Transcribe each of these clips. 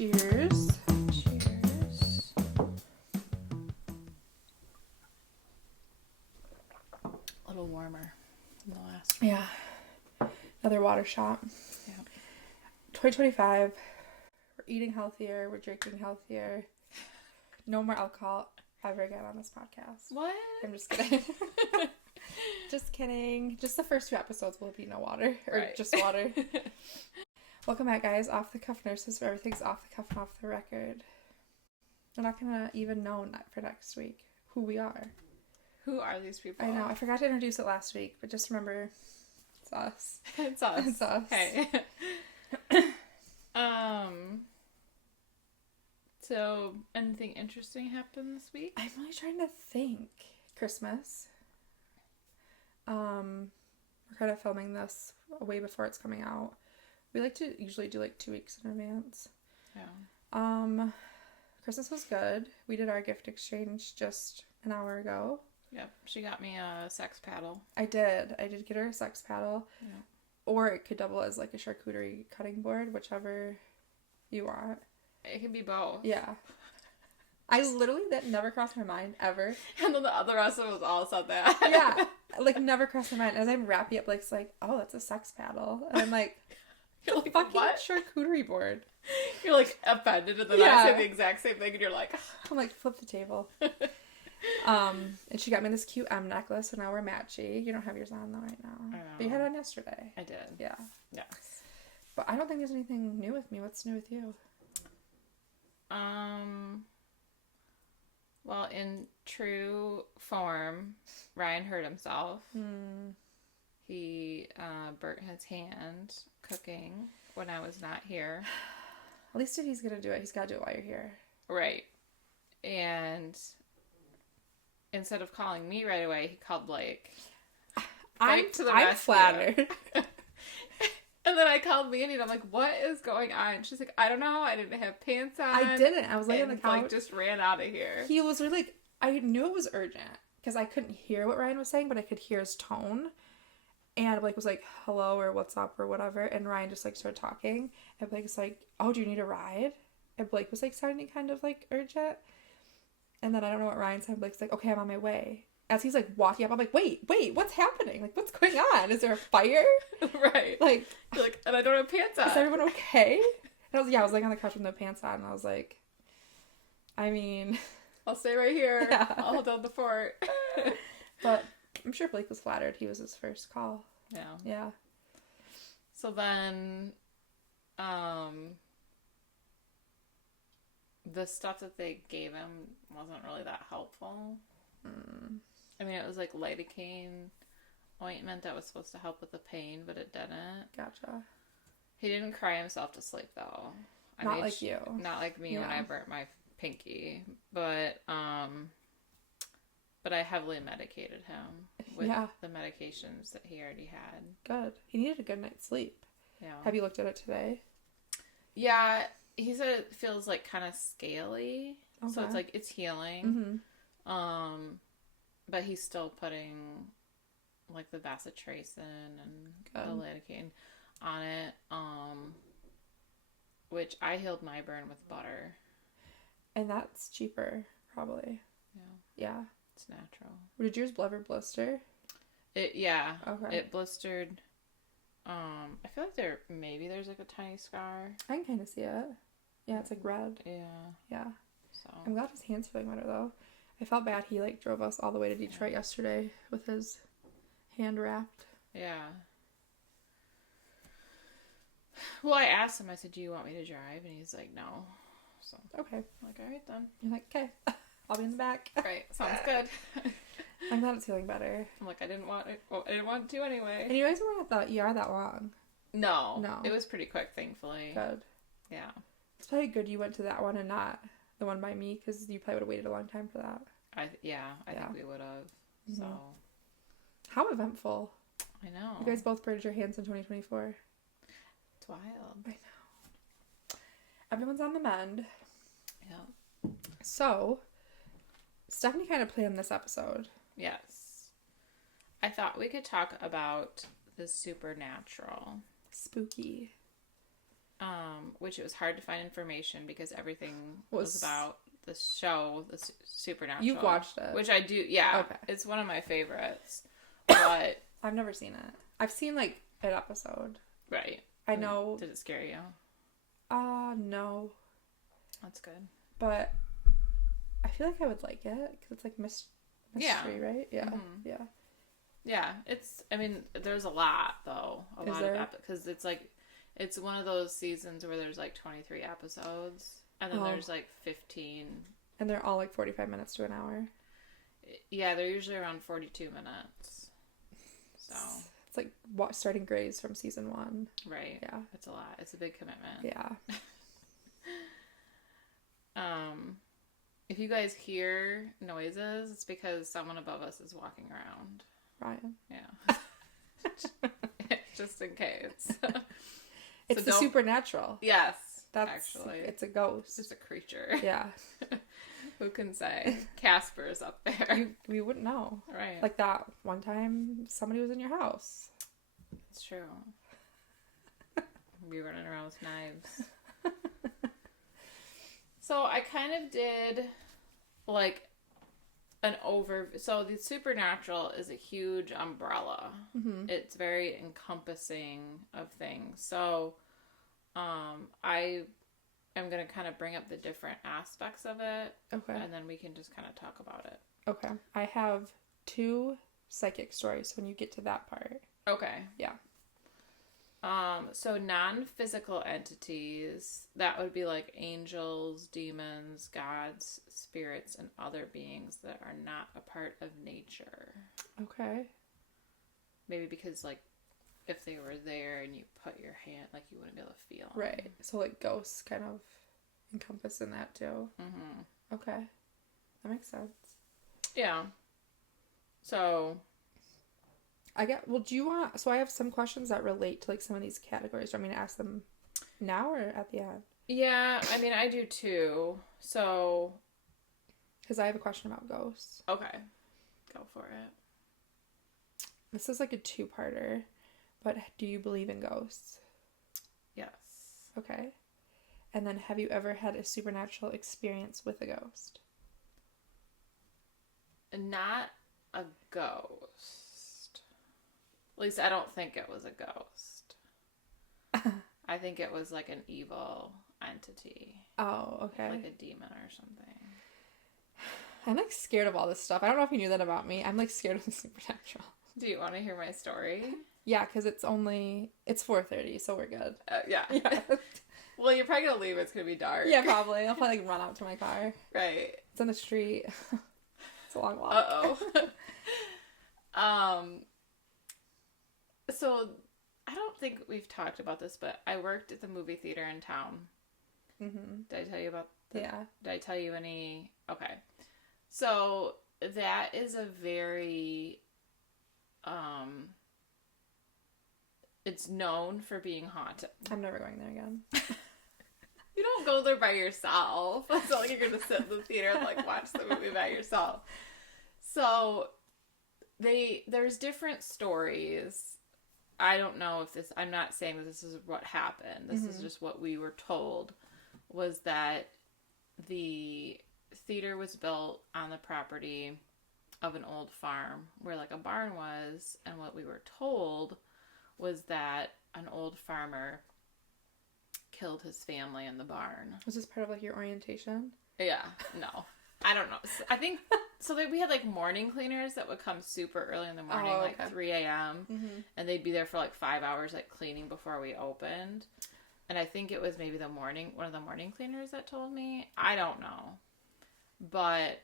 Cheers. Cheers. A little warmer than the last one. Yeah. Another water shot. Yeah. 2025. We're eating healthier. We're drinking healthier. No more alcohol ever again on this podcast. What? I'm just kidding. Just kidding. Just the first 2 episodes will be no water. Or Right. just water. Welcome back, guys. Off the Cuff Nurses, where everything's off the cuff and off the record. We're not going to even know for next week who we are. Who are these people? I know. I forgot to introduce it last week, but just remember, it's us. It's us. It's us. Hey. So, anything interesting happened this week? I'm really trying to think. Christmas. We're kind of filming this way before it's coming out. We like to usually do like 2 weeks in advance. Yeah. Christmas was good. We did our gift exchange just an hour ago. Yep. She got me a sex paddle. I did get her a sex paddle. Yeah. Or it could double as like a charcuterie cutting board, whichever you want. It could be both. Yeah. That never crossed my mind ever. And then the rest of us all said that. Yeah. Like never crossed my mind. As I'm wrapping up, Blake's like, oh, that's a sex paddle. And I'm like, You're like, fucking what? charcuterie board. You're like offended, and then Yeah. I say the exact same thing, and you're like, I'm like, flip the table. And she got me this cute M necklace, so now we're matchy. You don't have yours on though right now. I know. But you had it on yesterday. I did. Yeah. Yes. But I don't think there's anything new with me. What's new with you? Well, in true form, Ryan hurt himself. He burnt his hand cooking when I was not here. At least if he's gonna do it, he's gotta do it while you're here. Right. And instead of calling me right away, he called Blake. I'm rescue. flattered. And then I called Mandy and I'm like, what is going on? She's like, I don't know. I didn't have pants on. I didn't. I was laying on the and, couch. like, just ran out of here. He was really, I knew it was urgent because I couldn't hear what Ryan was saying, but I could hear his tone. And Blake was like, hello, or what's up, or whatever. And Ryan just like started talking. And Blake was like, oh, do you need a ride? And Blake was like sounding kind of like urgent. And then I don't know what Ryan said. Blake's like, okay, I'm on my way. As he's like walking up, I'm like, wait, what's happening? Like, what's going on? Is there a fire? Right. Like, you're like, and I don't have pants on. is everyone okay? And I was like on the couch with no pants on. And I was like, I mean, I'll stay right here. Yeah. I'll hold down the fort. But I'm sure Blake was flattered. He was his first call. Yeah. Yeah. So then, the stuff that they gave him wasn't really that helpful. I mean, it was like lidocaine ointment that was supposed to help with the pain, but it didn't. Gotcha. He didn't cry himself to sleep, though. Not like you. Not like me when Yeah. I burnt my pinky. But I heavily medicated him with Yeah. the medications that he already had. Good. He needed a good night's sleep. Yeah. Have you looked at it today? Yeah, he said it feels like kind of scaly. Okay. So it's like it's healing. Mm-hmm. But he's still putting like the bacitracin and the lidocaine on it. Which I healed my burn with butter. And that's cheaper, probably. Yeah. It's natural. Did yours ever blister? Yeah. Okay. It blistered. I feel like there's like a tiny scar. I can kind of see it. Yeah, it's like red. Yeah. Yeah. So I'm glad his hand's feeling better, though. I felt bad he, like, drove us all the way to Detroit yesterday with his hand wrapped. yeah. Well, I asked him, I said, do you want me to drive? And he's like, no. So Okay. I'm like, all right then. You're like, okay, I'll be in the back. Right, sounds good. I'm glad it's feeling better. I'm like, I didn't want it. Well, I didn't want to anyway. And you guys weren't at the ER that long. No. No. It was pretty quick, thankfully. Good. Yeah. It's probably good you went to that one and not the one by me, because you probably would have waited a long time for that. I think we would have. Mm-hmm. So. How eventful. I know. You guys both burned your hands in 2024. It's wild. I know. Everyone's on the mend. Yeah. So, Stephanie kind of planned this episode. Yes. I thought we could talk about the supernatural. Spooky. which it was hard to find information because everything was about the show, the Supernatural. You've watched it. Which I do, yeah. Okay. It's one of my favorites. But I've never seen it. I've seen, like, an episode. Right. I know. Did it scare you? No. That's good. But I feel like I would like it because it's, like, mystery, right? Yeah. Mm-hmm. Yeah. Yeah. I mean, there's a lot, though. Because it's, like, it's one of those seasons where there's, like, 23 episodes. And then there's, like, 15. And they're all, like, 45 minutes to an hour. Yeah, they're usually around 42 minutes. So it's like starting Grey's from season 1. Right. Yeah. It's a lot. It's a big commitment. Yeah. If you guys hear noises, it's because someone above us is walking around. Ryan. Yeah. Just in case. It's the supernatural. Yes. That's actually. It's a ghost. It's a creature. Yeah. Who can say? Casper's up there. We wouldn't know. Right. Like that one time somebody was in your house. It's true. We running around with knives. So I kind of did like an so the Supernatural is a huge umbrella. Mm-hmm. It's very encompassing of things. So I am going to kind of bring up the different aspects of it. Okay. And then we can just kind of talk about it. Okay. I have 2 psychic stories when you get to that part. Okay. Yeah. So non-physical entities, that would be like angels, demons, gods, spirits, and other beings that are not a part of nature. Okay. Maybe because, like, if they were there and you put your hand, like, you wouldn't be able to feel them. Right. So, like, ghosts kind of encompass in that, too. Mm-hmm. Okay. That makes sense. Yeah. So do you want, so I have some questions that relate to, like, some of these categories. Do you want me to ask them now or at the end? Yeah, I mean, I do too. So. Because I have a question about ghosts. Okay. Go for it. This is like a 2-parter, but do you believe in ghosts? Yes. Okay. And then have you ever had a supernatural experience with a ghost? Not a ghost. At least I don't think it was a ghost. I think it was like an evil entity. Oh, okay. Like a demon or something. I'm like scared of all this stuff. I don't know if you knew that about me. I'm like scared of the supernatural. Do you want to hear my story? Yeah, because it's 4:30, so we're good. Yeah. Well, you're probably going to leave. It's going to be dark. Yeah, probably. I'll probably like run out to my car. Right. It's on the street. It's a long walk. Uh-oh. So, I don't think we've talked about this, but I worked at the movie theater in town. Mm-hmm. Did I tell you about that? Yeah. Did I tell you any? Okay. So, that is a very, it's known for being haunted. I'm never going there again. You don't go there by yourself. It's not like you're going to sit in the theater and, like, watch the movie by yourself. So, there's different stories. I don't know if I'm not saying that this is what happened. This is just what we were told, was that the theater was built on the property of an old farm where, like, a barn was, and what we were told was that an old farmer killed his family in the barn. Was this part of, like, your orientation? Yeah. No. I don't know. I think, so we had, like, morning cleaners that would come super early in the morning, like 3 a.m. Mm-hmm. And they'd be there for, like, 5 hours, like, cleaning before we opened. And I think it was maybe one of the morning cleaners that told me. I don't know. But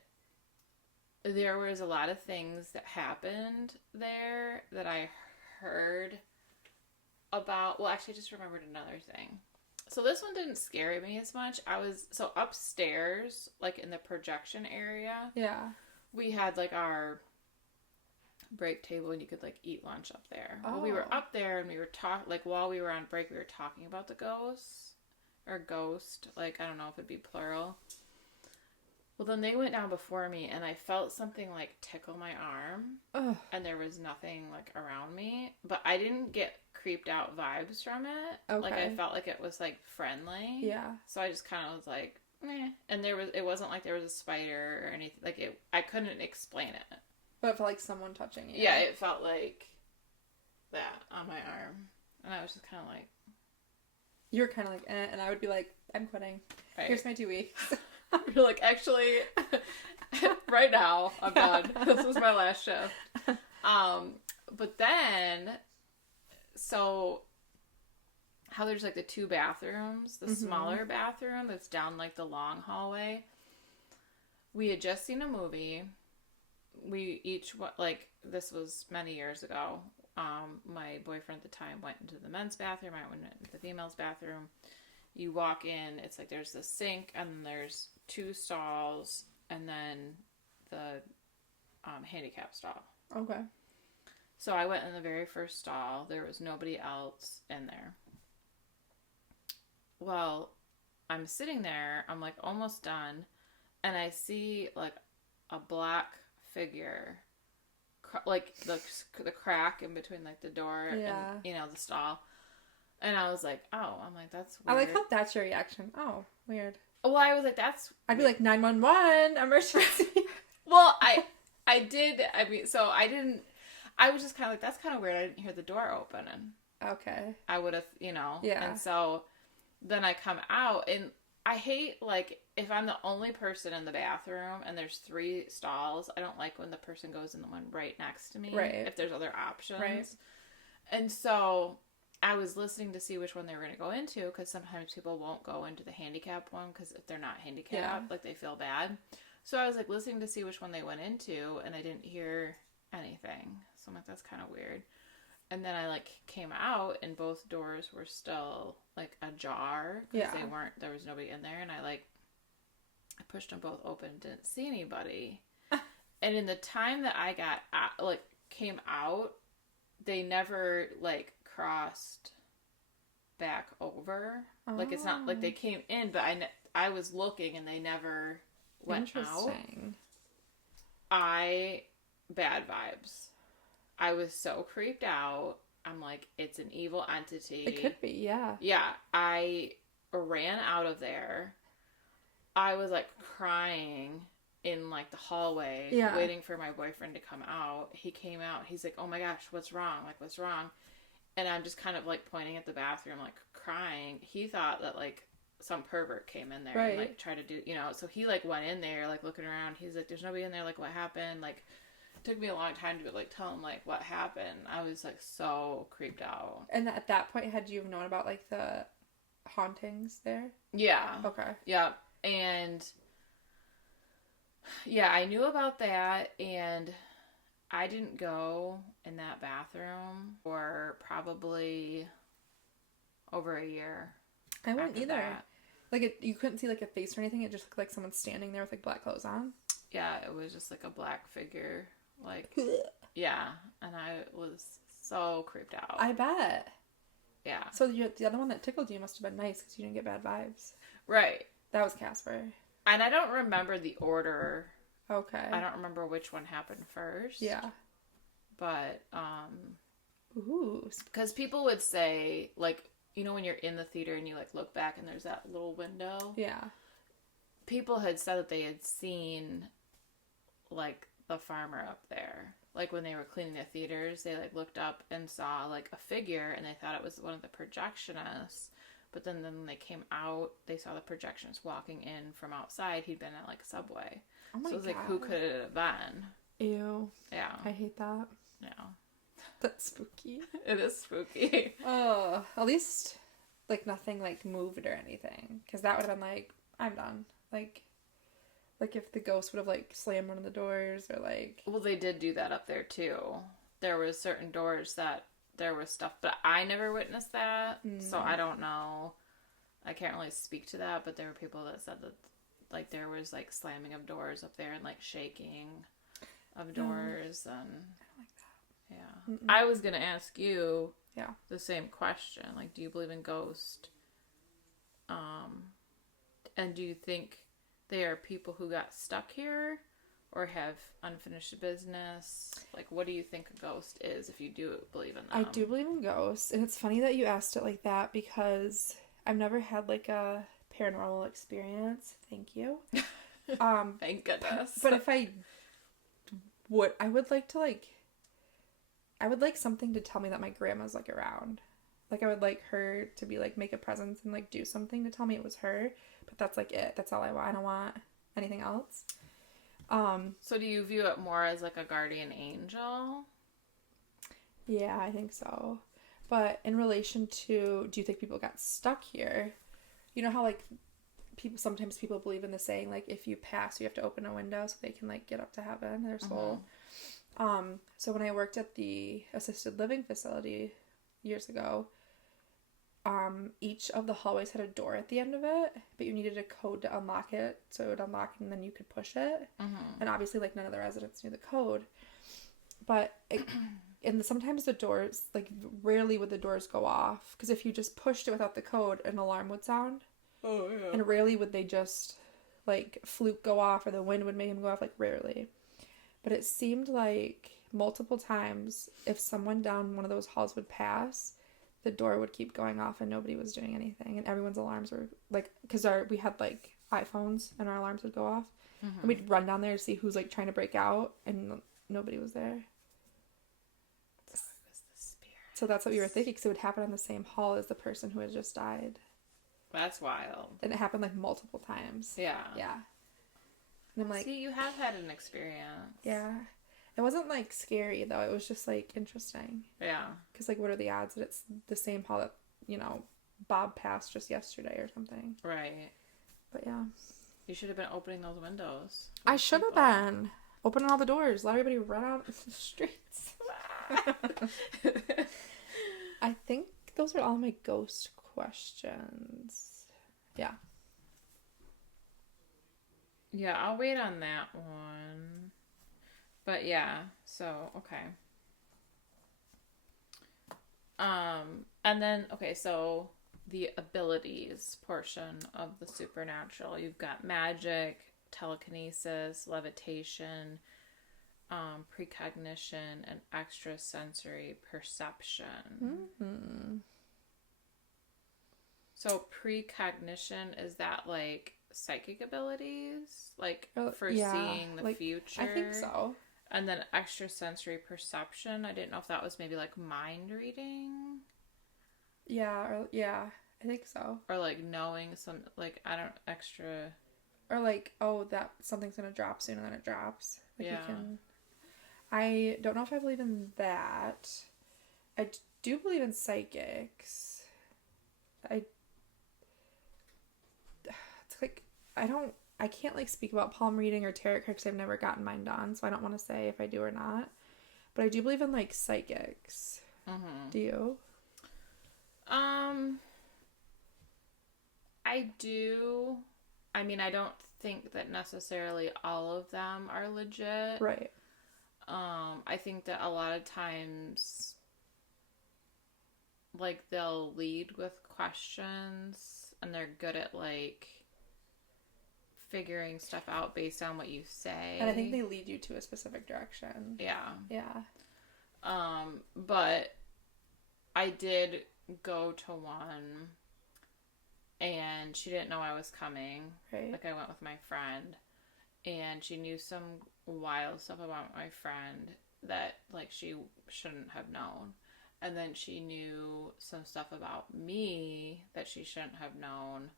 there was a lot of things that happened there that I heard about. Well, actually, I just remembered another thing. So this one didn't scare me as much. So upstairs, like in the projection area. Yeah. We had like our break table and you could like eat lunch up there. Oh. Well, we were up there and we were while we were on break, we were talking about the ghost. Like, I don't know if it'd be plural. Well, then they went down before me and I felt something like tickle my arm. Ugh. And there was nothing like around me. But I didn't get creeped out vibes from it. Okay. Like, I felt like it was, like, friendly. Yeah. So I just kind of was like, meh. And it wasn't like there was a spider or anything. Like, I couldn't explain it. But it felt like someone touching you. Yeah, it felt like that on my arm. And I was just kind of like... You were kind of like, and I would be like, I'm quitting. Right. Here's my 2 weeks. You're like, actually, right now, I'm done. This was my last shift. But then, so, how there's, like, the 2 bathrooms, the smaller bathroom that's down, like, the long hallway. We had just seen a movie. We each, like, this was many years ago. My boyfriend at the time went into the men's bathroom. I went into the female's bathroom. You walk in, it's like there's the sink, and then there's 2 stalls, and then the handicap stall. Okay. So I went in the very first stall. There was nobody else in there. Well, I'm sitting there. I'm, like, almost done, and I see, like, a black figure, like, the crack in between, like, the door and, you know, the stall. And I was like, oh, I'm like, that's weird. I like how that's your reaction. Oh, weird. Well, I was like, that's... I'd be like, 911, emergency. Well, I did, I mean, so I didn't, I was just kind of like, that's kind of weird. I didn't hear the door open, and okay. I would have, you know. Yeah. And so then I come out, and I hate, like, if I'm the only person in the bathroom and there's 3 stalls, I don't like when the person goes in the one right next to me. Right. If there's other options. Right. And so I was listening to see which one they were going to go into, because sometimes people won't go into the handicap one, because if they're not handicapped, like, they feel bad. So I was, like, listening to see which one they went into, and I didn't hear anything. So I'm like, that's kind of weird. And then I, like, came out, and both doors were still, like, ajar, because there was nobody in there, and I pushed them both open, didn't see anybody. And in the time that I got out, like, came out, they never, like, crossed back over. Oh. Like, it's not like they came in, but I was looking, and they never went out. Bad vibes. I was so creeped out. I'm like, it's an evil entity. It could be, yeah. Yeah. I ran out of there. I was, like, crying in, like, the hallway, waiting for my boyfriend to come out. He came out. He's like, oh my gosh, what's wrong? Like, what's wrong? And I'm just kind of, like, pointing at the bathroom, like, crying. He thought that, like, some pervert came in there and, like, tried to do, you know. So he, like, went in there, like, looking around. He's like, there's nobody in there. Like, what happened? Like, it took me a long time to, like, tell him, like, what happened. I was, like, so creeped out. And at that point, had you known about, like, the hauntings there? Yeah. Okay. Yeah. And, yeah, I knew about that, and I didn't go in that bathroom for probably over a year. I wouldn't either. That. Like, you couldn't see, like, a face or anything? It just looked like someone standing there with, like, black clothes on? Yeah, it was just, like, a black figure. Like, yeah. And I was so creeped out. I bet. Yeah. So the other one that tickled you must have been nice, because you didn't get bad vibes. Right. That was Casper. And I don't remember the order. Okay. I don't remember which one happened first. Yeah. But, ooh. Because people would say, like, you know when you're in the theater and you, like, look back and there's that little window? Yeah. People had said that they had seen, like, the farmer up there. Like, when they were cleaning the theaters, they, like, looked up and saw, like, a figure, and they thought it was one of the projectionists. But then when they came out, they saw the projectionist walking in from outside. He'd been at, like, Subway. Oh my So it was God. like, who could it have been? Ew. Yeah. I hate that. Yeah. That's spooky. It is spooky. Oh, at least, like, nothing, like, moved or anything. Because that would have been, like, I'm done. Like if the ghost would have, like, slammed one of the doors or, like... Well, they did do that up there, too. There was certain doors that there was stuff, but I never witnessed that, so I don't know. I can't really speak to that, but there were people that said that, like, there was, like, slamming of doors up there and, like, shaking of doors, and... I don't like that. Yeah. Mm-mm. I was gonna ask you the same question. Like, do you believe in ghosts? And do you think they are people who got stuck here? or have unfinished business? Like, what do you think a ghost is if you do believe in them? I do believe in ghosts, and it's funny that you asked it like that because I've never had like a paranormal experience. Thank you. Thank goodness. But if I would like to like, I would like something to tell me that my grandma's like around. Like I would like her to be like make a presence and like do something to tell me it was her. But that's like it. That's all I want. I don't want anything else. So do you view it more as like a guardian angel? Yeah, I think so. But in relation to, do you think people got stuck here? You know how like sometimes people believe in the saying like if you pass you have to open a window so they can like get up to heaven, their soul. So when I worked at the assisted living facility years ago, each of the hallways had a door at the end of it, but you needed a code to unlock it, so it would unlock and then you could push it. And obviously like none of the residents knew the code, but and sometimes the doors, like rarely would the doors go off, because if you just pushed it without the code, an alarm would sound. Oh yeah. And rarely would they just like fluke go off, or the wind would make them go off, like rarely. But it seemed like multiple times if someone down one of those halls would pass, the door would keep going off and nobody was doing anything, and everyone's alarms were like, because we had like iPhones and our alarms would go off, and we'd run down there to see who's like trying to break out, and nobody was there. So it was the spirit. So that's what we were thinking, because it would happen in the same hall as the person who had just died. That's wild. And it happened like multiple times. Yeah. And I'm like, see, you have had an experience. Yeah. It wasn't like scary though. It was just like interesting. Yeah. Because like, what are the odds that it's the same hall that, you know, Bob passed just yesterday or something? Right. But yeah. You should have been opening those windows. I should have been. Opening all the doors. Let everybody run out into the streets. I think those are all my ghost questions. Yeah. Yeah, I'll wait on that one. But yeah, so, okay. And then, okay, so the abilities portion of the supernatural. You've got magic, telekinesis, levitation, precognition, and extrasensory perception. So precognition, is that like psychic abilities? Like foreseeing the future? I think so. And then extrasensory perception, I didn't know if that was maybe like mind reading. Yeah, I think so. Or like knowing some, like, extra. Or like, oh, that something's gonna drop soon, and then it drops. Like yeah. I don't know if I believe in that. I do believe in psychics. It's like, I can't like speak about palm reading or tarot cards because I've never gotten mine done, so I don't want to say if I do or not. But I do believe in like psychics. Do you? I do. I mean, I don't think that necessarily all of them are legit. Right. I think that a lot of times, like, they'll lead with questions, and they're good at, like, figuring stuff out based on what you say. And I think they lead you to a specific direction. Yeah. Yeah. But I did go to one, and she didn't know I was coming. Right. Like, I went with my friend, and she knew some wild stuff about my friend that, like, she shouldn't have known. And then she knew some stuff about me that she shouldn't have known.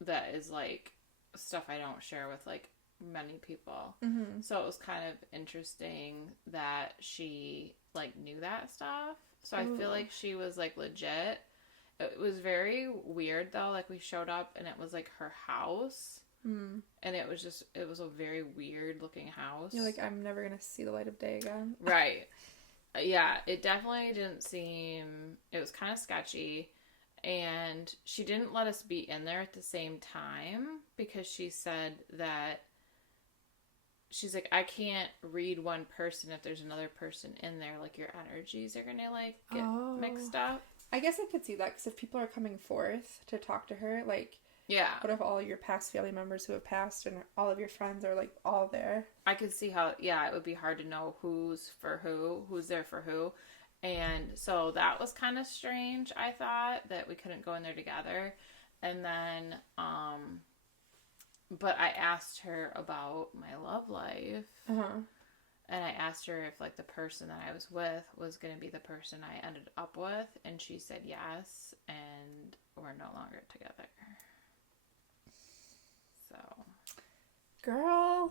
That is, like, stuff I don't share with, like, many people. So it was kind of interesting that she, like, knew that stuff. So I feel like she was, like, legit. It was very weird, though. Like, we showed up, and it was, like, her house. And it was a very weird looking house. You're like, I'm never gonna see the light of day again. Right. Yeah, it definitely didn't seem, it was kind of sketchy. And she didn't let us be in there at the same time because she said that, she's like, I can't read one person if there's another person in there. Like, your energies are gonna, like, get mixed up. I guess I could see that, because if people are coming forth to talk to her, like, Yeah. What if all your past family members who have passed and all of your friends are like all there? I could see how, it would be hard to know who's for who's there for who. And so that was kind of strange, I thought, that we couldn't go in there together. And then, but I asked her about my love life. Uh-huh. And I asked her if, like, the person that I was with was going to be the person I ended up with. And she said yes. And we're no longer together. So. Girl.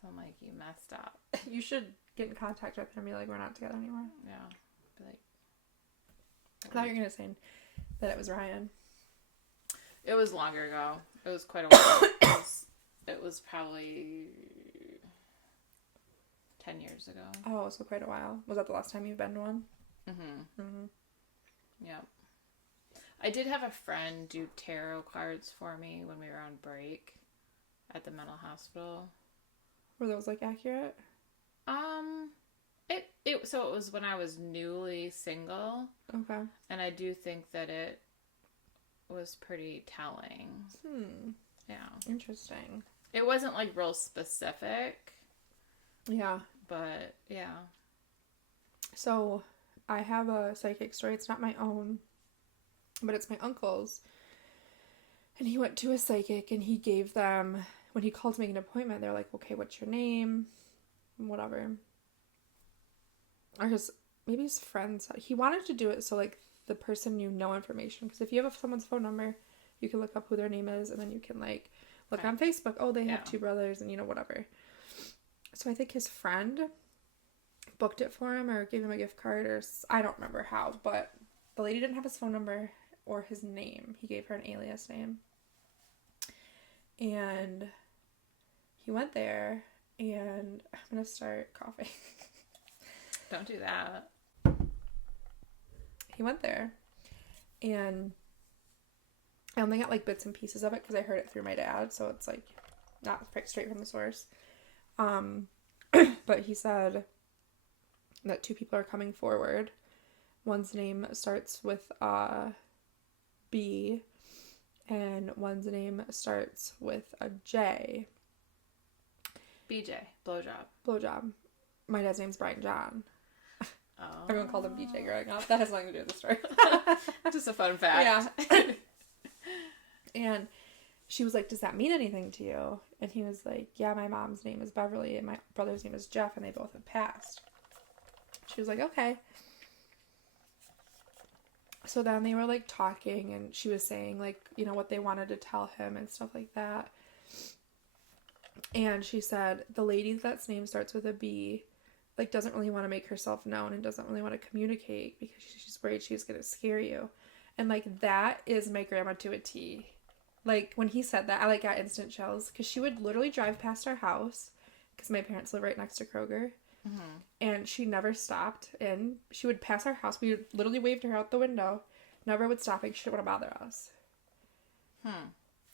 So I'm like, you messed up. You should get in contact with her and be like, we're not together anymore. Yeah. Be like. I thought you were going to say that it was Ryan. It was longer ago. It was quite a while. It was probably 10 years ago. Oh, so quite a while. Was that the last time you've been to one? Mm-hmm. Yep. I did have a friend do tarot cards for me when we were on break at the mental hospital. Were those, like, accurate? So it was when I was newly single. Okay. And I do think that it was pretty telling. Yeah. Interesting. It wasn't, like, real specific. Yeah. But, yeah. So, I have a psychic story. It's not my own, but it's my uncle's. And he went to a psychic, and he gave them, when he called to make an appointment, they're like, okay, what's your name? Whatever. Or maybe his friends. He wanted to do it so, like, the person knew no information. Because if you have someone's phone number, you can look up who their name is, and then you can, like, look on Facebook. Oh, they have 2 brothers, and, whatever. So I think his friend booked it for him or gave him a gift card, or I don't remember how, but the lady didn't have his phone number or his name. He gave her an alias name. And he went there, and I'm going to start coughing. Don't do that. He went there, and I only got, like, bits and pieces of it because I heard it through my dad, so it's, like, not straight from the source. But he said that 2 people are coming forward. One's name starts with B, and one's name starts with a J. BJ, blowjob. Blowjob. My dad's name's Brian John. Oh. Everyone called him BJ growing up. That has nothing to do with the story. Just a fun fact. Yeah. And she was like, does that mean anything to you? And he was like, yeah, my mom's name is Beverly and my brother's name is Jeff, and they both have passed. She was like, okay. So then they were, like, talking, and she was saying, like, what they wanted to tell him and stuff like that. And she said the lady that's name starts with a B, like, doesn't really want to make herself known and doesn't really want to communicate because she's worried she's going to scare you. And, like, that is my grandma to a T. Like, when he said that, I, like, got instant chills because she would literally drive past our house because my parents live right next to Kroger. Mm-hmm. And she never stopped, and she would pass our house. We would literally wave to her out the window. Never would stop, she didn't want to bother us.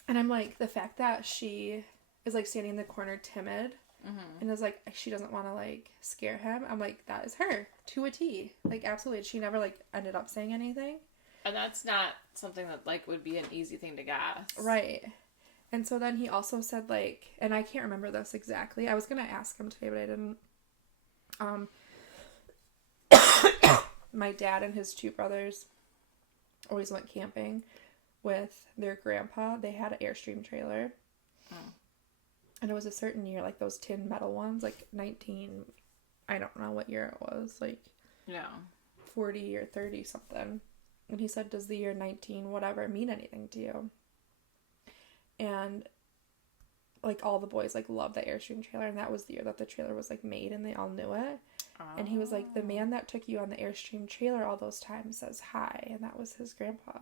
And I'm like, the fact that she is, like, standing in the corner timid, and is like, she doesn't want to, like, scare him. I'm like, that is her to a T. Like, absolutely. She never, like, ended up saying anything. And that's not something that, like, would be an easy thing to guess. Right. And so then he also said, like, and I can't remember this exactly. I was going to ask him today, but I didn't. My dad and his 2 brothers always went camping with their grandpa. They had an Airstream trailer. And it was a certain year, like those tin metal ones, like 19, I don't know what year it was, like 40 or 30 something. And he said, does the year 19 whatever mean anything to you? And, like, all the boys, like, loved the Airstream trailer, and that was the year that the trailer was, like, made, and they all knew it. And he was like, the man that took you on the Airstream trailer all those times says hi, and that was his grandpa.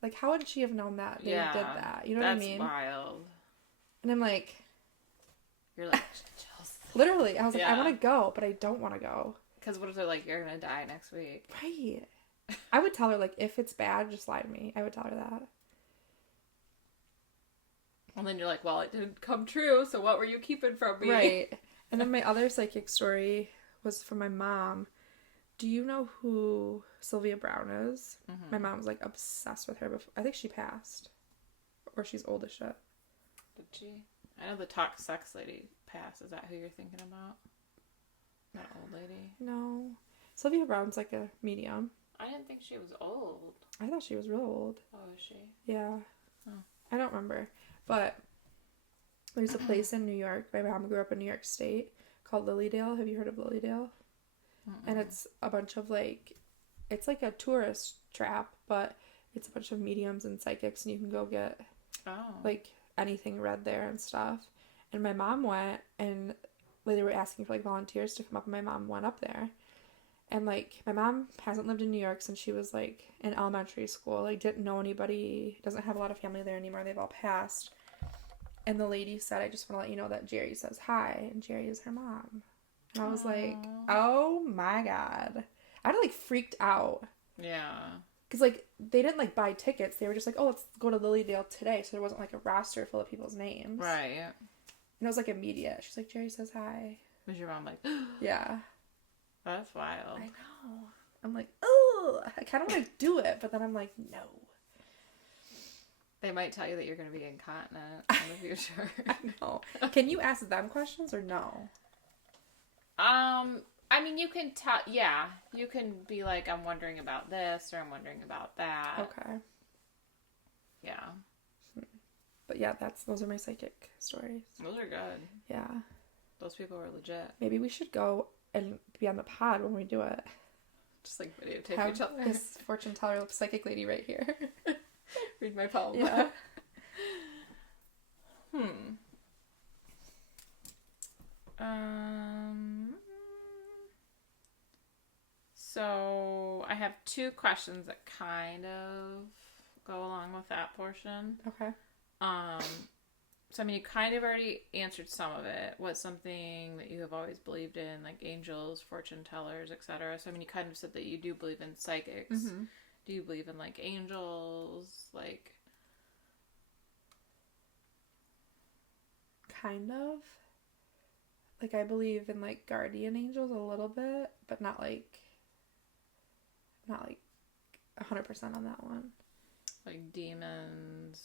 Like, how would she have known that they did that? You know what I mean? That's wild. And I'm like... You're like, chills. Literally. I was like, I want to go, but I don't want to go. Because what if they're like, you're going to die next week? Right. I would tell her, like, if it's bad, just lie to me. I would tell her that. And then you're like, well, it didn't come true, so what were you keeping from me? Right. And then my other psychic story was from my mom. Do you know who Sylvia Brown is? My mom was, like, obsessed with her before. I think she passed. Or she's old as shit. Did she? I know the talk sex lady passed. Is that who you're thinking about? That old lady? No. Sylvia Browne's like a medium. I didn't think she was old. I thought she was real old. Oh, is she? Yeah. Oh. I don't remember. But there's a place in New York. My mom grew up in New York State called Lilydale. Have you heard of Lilydale? And it's a bunch of like, it's like a tourist trap, but it's a bunch of mediums and psychics, and you can go get like anything read there and stuff. And my mom went, and they were asking for like volunteers to come up, and my mom went up there. And like, my mom hasn't lived in New York since she was like in elementary school, like didn't know anybody, doesn't have a lot of family there anymore, they've all passed. And the lady said, I just want to let you know that Jerry says hi, and Jerry is her mom. And I was like, oh my god. I'd like freaked out. Yeah. Because like, they didn't like buy tickets, they were just like, oh, let's go to Lilydale today, so there wasn't like a roster full of people's names. Right. And it was like immediate. She's like, Jerry says hi. Was your mom like, yeah. That's wild. I know. I'm like, oh, I kind of want to do it, but then I'm like, no. They might tell you that you're going to be incontinent in the future. I know. Can you ask them questions or no? I mean, you can tell, yeah. You can be like, I'm wondering about this, or I'm wondering about that. Okay. Yeah. But yeah, those are my psychic stories. Those are good. Yeah. Those people are legit. Maybe we should go and be on the pod when we do it. Just like videotape each other. This fortune teller psychic lady right here. Read my palm. Yeah. So I have two questions that kind of go along with that portion. Okay. So I mean, you kind of already answered some of it. What's something that you have always believed in, like angels, fortune tellers, etc.? So I mean, you kind of said that you do believe in psychics. Mm-hmm. Do you believe in like angels, like? Kind of. Like, I believe in like guardian angels a little bit, but not like 100% on that one. Like demons.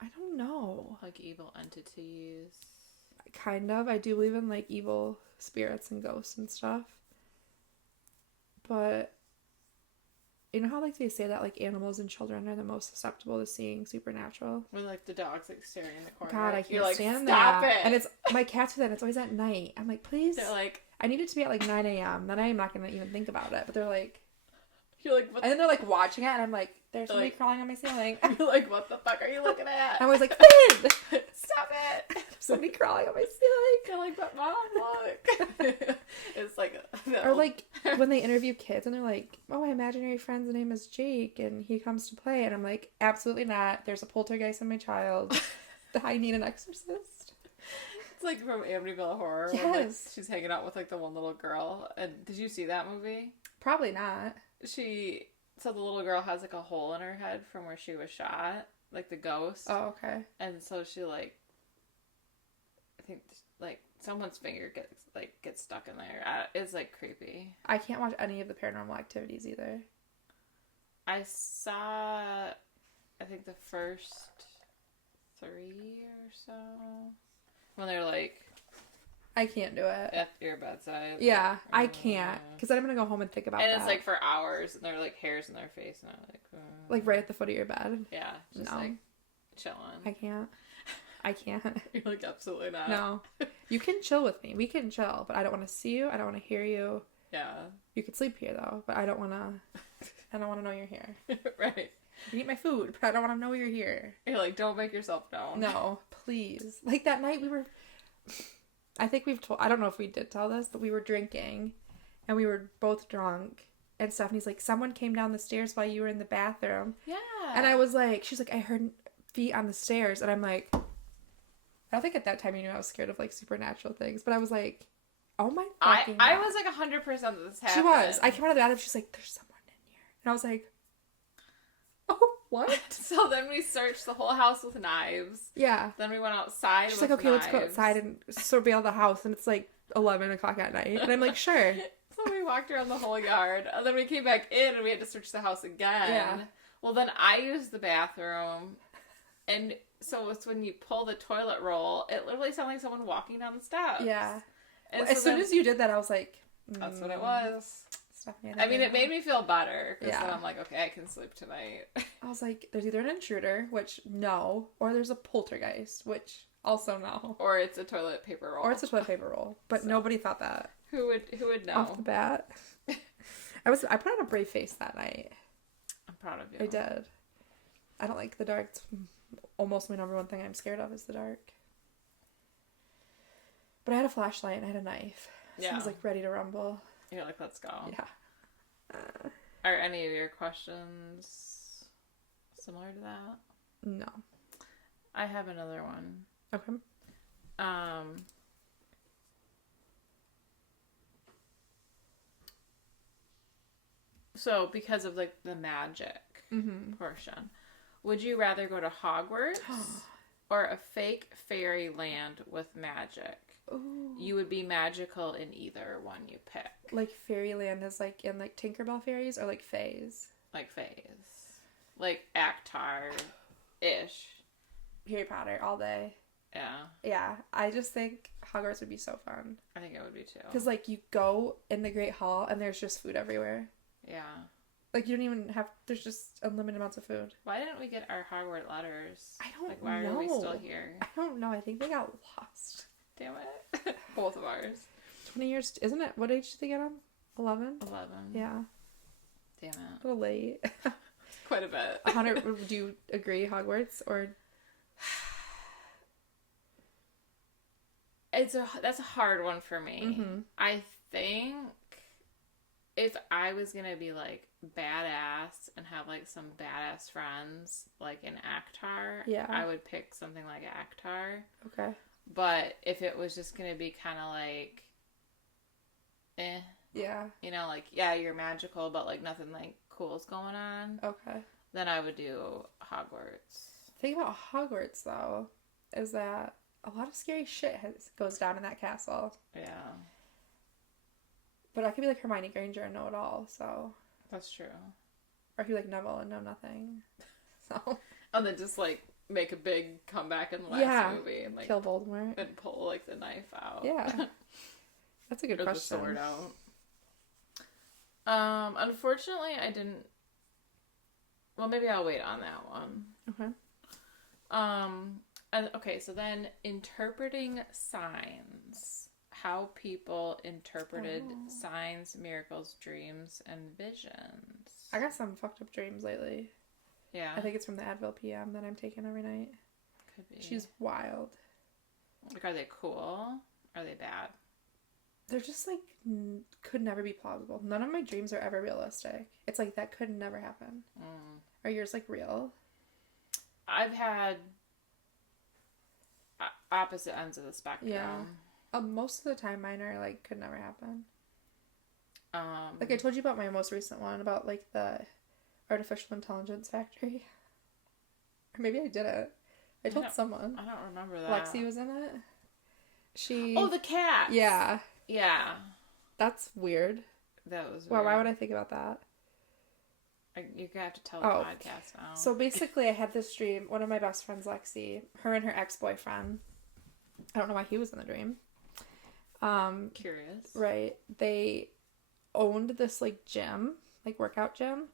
I don't know. Like evil entities. Kind of. I do believe in like evil spirits and ghosts and stuff. But you know how like they say that like animals and children are the most susceptible to seeing supernatural? Or like the dog's like staring in the corner. God, I can't like, stand Stop that. it. And it's my cats do that. It's always at night. I'm like, please. They're like, I need it to be at like 9 a.m. Then I am not gonna even think about it. But they're like, you're like, what? And then they're like watching it, and I'm like, there's somebody crawling on my ceiling. You're like, what the fuck are you looking at? I was like, Finn! Stop it! Somebody crawling on my ceiling. You're like, but mom, look. It's like, no. Or like when they interview kids and they're like, oh, my imaginary friend's name is Jake and he comes to play, and I'm like, absolutely not. There's a poltergeist in my child. I need an exorcist. It's like from Amityville Horror. Yes. When, like, she's hanging out with like the one little girl. And did you see that movie? Probably not. So the little girl has like a hole in her head from where she was shot, like the ghost. Oh, okay. And so she like, I think like someone's finger gets stuck in there. It's like creepy. I can't watch any of the Paranormal Activities either. I saw, I think the first 3 or so when they're like, I can't do it. at your bedside. Yeah, I can't. Because then I'm going to go home and think about and that. it's like for hours, and they're like hairs in their face, and I'm like... Like right at the foot of your bed? Yeah, just no. like chilling. I can't. You're like, absolutely not. No. You can chill with me. We can chill, but I don't want to see you. I don't want to hear you. Yeah. You could sleep here, though, but I don't want to know you're here. Right. You can eat my food, but I don't want to know you're here. You're like, don't make yourself known. No, please. Like that night I think I don't know if we did tell this, but we were drinking and we were both drunk, and Stephanie's like, someone came down the stairs while you were in the bathroom. Yeah. And I was like, she's like, I heard feet on the stairs, and I'm like, I don't think at that time you knew I was scared of like supernatural things, but I was like, oh my fucking God. I was like 100% that this happened. She was. I came out of the bathroom, she's like, there's someone in here. And I was like, oh, what? So then we searched the whole house with knives. Yeah. Then we went outside She's with like, okay, knives. let's go outside and surveil the house, and it's like 11 o'clock at night. And I'm like, sure. So we walked around the whole yard. And then we came back in and we had to search the house again. Yeah. Well, then I use the bathroom, and so it's when you pull the toilet roll, it literally sounds like someone walking down the steps. Yeah. And well, as soon as you did that, I was like... That's what it was. Stephanie, I mean, it made me feel better, because Yeah. then I'm like, okay, I can sleep tonight. I was like, there's either an intruder, which no, or there's a poltergeist, which also no. Or it's a toilet paper roll. Or it's a toilet paper roll. But So, nobody thought that. Who would know? Off the bat. I put on a brave face that night. I'm proud of you. I did. I don't like the dark. It's almost my number one thing I'm scared of is the dark. But I had a flashlight and I had a knife. So I was like ready to rumble. You're like, let's go. Yeah. Are any of your questions similar to that? No. I have another one. Okay. So because of like the magic portion, would you rather go to Hogwarts or a fake fairy land with magic? Ooh. You would be magical in either one you pick. Like Fairyland is like in like Tinkerbell fairies or like fays? Like fays. Like Actar-ish. Harry Potter all day. Yeah. Yeah. I just think Hogwarts would be so fun. I think it would be too. Because like you go in the Great Hall and there's just food everywhere. Yeah. Like you don't even have, there's just unlimited amounts of food. Why didn't we get our Hogwarts letters? I don't like, why know. are we still here? I don't know. I think they got lost. Damn it. Both of ours. 20 years, isn't it? What age did they get on? 11? 11. Yeah. Damn it. A little late. Quite a bit. 100, would you agree, Hogwarts? Or that's a hard one for me. Mm-hmm. I think if I was gonna be like badass and have like some badass friends like in Actar, Yeah. I would pick something like Actar. Okay. But if it was just gonna be kind of like, Yeah. you know, like yeah, you're magical, but like nothing like cool's going on, Okay. then I would do Hogwarts. The thing about Hogwarts, though, is that a lot of scary shit goes down in that castle. Yeah. But I could be like Hermione Granger and know it all, so. That's true. Or I could be like Neville and know nothing. So. And then just like make a big comeback in the last movie and like kill Voldemort. and pull like the knife out. Yeah. That's a good or question. the sword out. Unfortunately I didn't. Well, maybe I'll wait on that one. Okay. And okay, so then interpreting signs. How people interpreted signs, miracles, dreams, and visions. I got some fucked up dreams lately. Yeah. I think it's from the Advil PM that I'm taking every night. Could be. She's wild. Like, are they cool? Are they bad? They're just like, could never be plausible. None of my dreams are ever realistic. It's like, that could never happen. Are yours like real? I've had opposite ends of the spectrum. Yeah. Most of the time mine are like, could never happen. Like I told you about my most recent one about like the artificial intelligence factory. Or maybe I didn't. I told someone. I don't remember that. Lexi was in it. She. Oh, the cat. Yeah. Yeah. That's weird. That was weird. Well, why would I think about that? You're gonna have to tell the podcast now. So basically I had this dream. One of my best friends, Lexi, her and her ex-boyfriend. I don't know why he was in the dream. Curious. Right. They owned this like gym, like workout gym.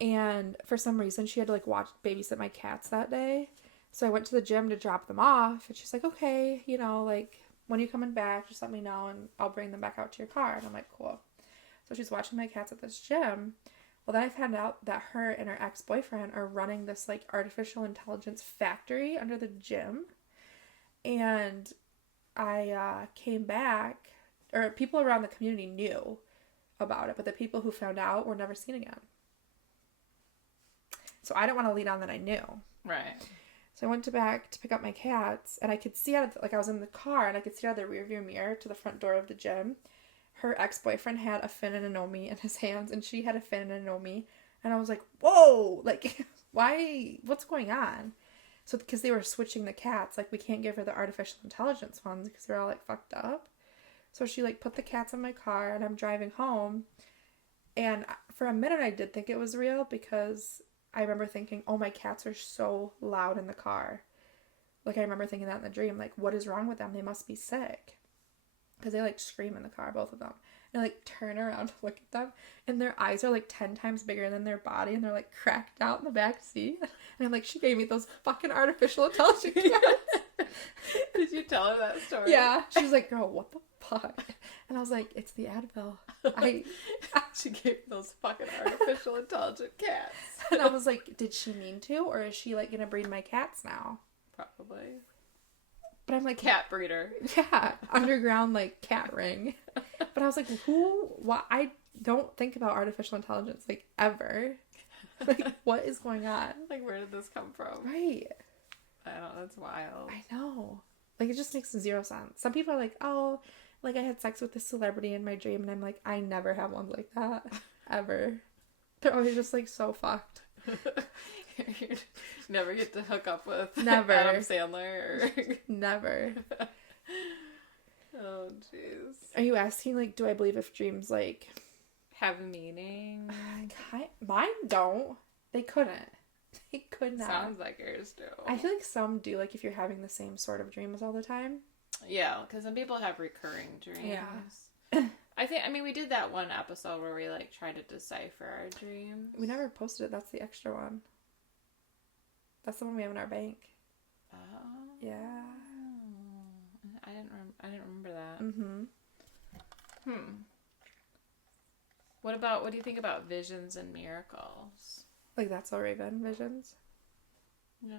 And for some reason she had to like babysit my cats that day. So I went to the gym to drop them off. And she's like, okay, you know, like when you coming back, just let me know and I'll bring them back out to your car. And I'm like, cool. So she's watching my cats at this gym. Well, then I found out that her and her ex-boyfriend are running this like artificial intelligence factory under the gym. And I came back, or people around the community knew about it, but the people who found out were never seen again. So I didn't want to lead on that I knew. Right. So I went back to pick up my cats, and I could see out of, like I was in the car, and I could see out of the rearview mirror to the front door of the gym. Her ex-boyfriend had a Finn and a Nomi in his hands, and she had a Finn and a Nomi. And I was like, whoa, like, why, what's going on? So, because they were switching the cats, like, we can't give her the artificial intelligence ones because they're all, like, fucked up. So she, like, put the cats in my car, and I'm driving home. And for a minute, I did think it was real because I remember thinking, oh, my cats are so loud in the car. Like, I remember thinking that in the dream. Like, what is wrong with them? They must be sick. Because they, like, scream in the car, both of them. And I, like, turn around to look at them. And their eyes are, like, 10 times bigger than their body. And they're, like, cracked out in the back seat. And I'm like, she gave me those fucking artificial intelligent cats. Did you tell her that story? Yeah. She was like, girl, what the fuck? And I was like, it's the Advil. She gave those fucking artificial intelligent cats. And I was like, did she mean to? Or is she, like, gonna breed my cats now? Probably. But I'm like... Cat breeder. Yeah. Underground, like, cat ring. But I was like, why? I don't think about artificial intelligence, like, ever. Like, what is going on? Like, where did this come from? Right. I know, that's wild. I know. Like, it just makes zero sense. Some people are like, oh, like, I had sex with this celebrity in my dream. And I'm like, I never have ones like that. Ever. They're always just, like, so fucked. You never get to hook up with Never. Adam Sandler. Or... Never. Oh, jeez. Are you asking, like, do I believe if dreams, like... have a meaning? Mine don't. They couldn't. They could not. Sounds like yours do. I feel like some do, like, if you're having the same sort of dreams all the time. Yeah, because some people have recurring dreams. Yeah. I mean, we did that one episode where we, like, tried to decipher our dreams. We never posted it. That's the extra one. That's the one we have in our bank. Oh. Yeah. I didn't remember that. Mm-hmm. What do you think about visions and miracles? Like, that's all Raven visions? No.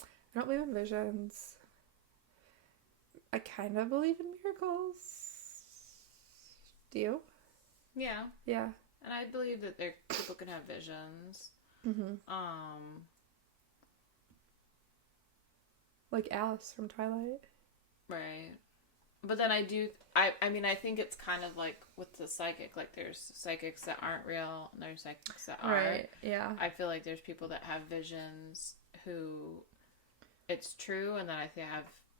I don't believe in visions. I kind of believe in miracles. Do you? Yeah. Yeah. And I believe that people can have visions. Mm-hmm. Like Alice from Twilight. Right. But then I mean, I think it's kind of like with the psychic, like there's psychics that aren't real and there's psychics that are. Right, yeah. I feel like there's people that have visions who it's true, and then I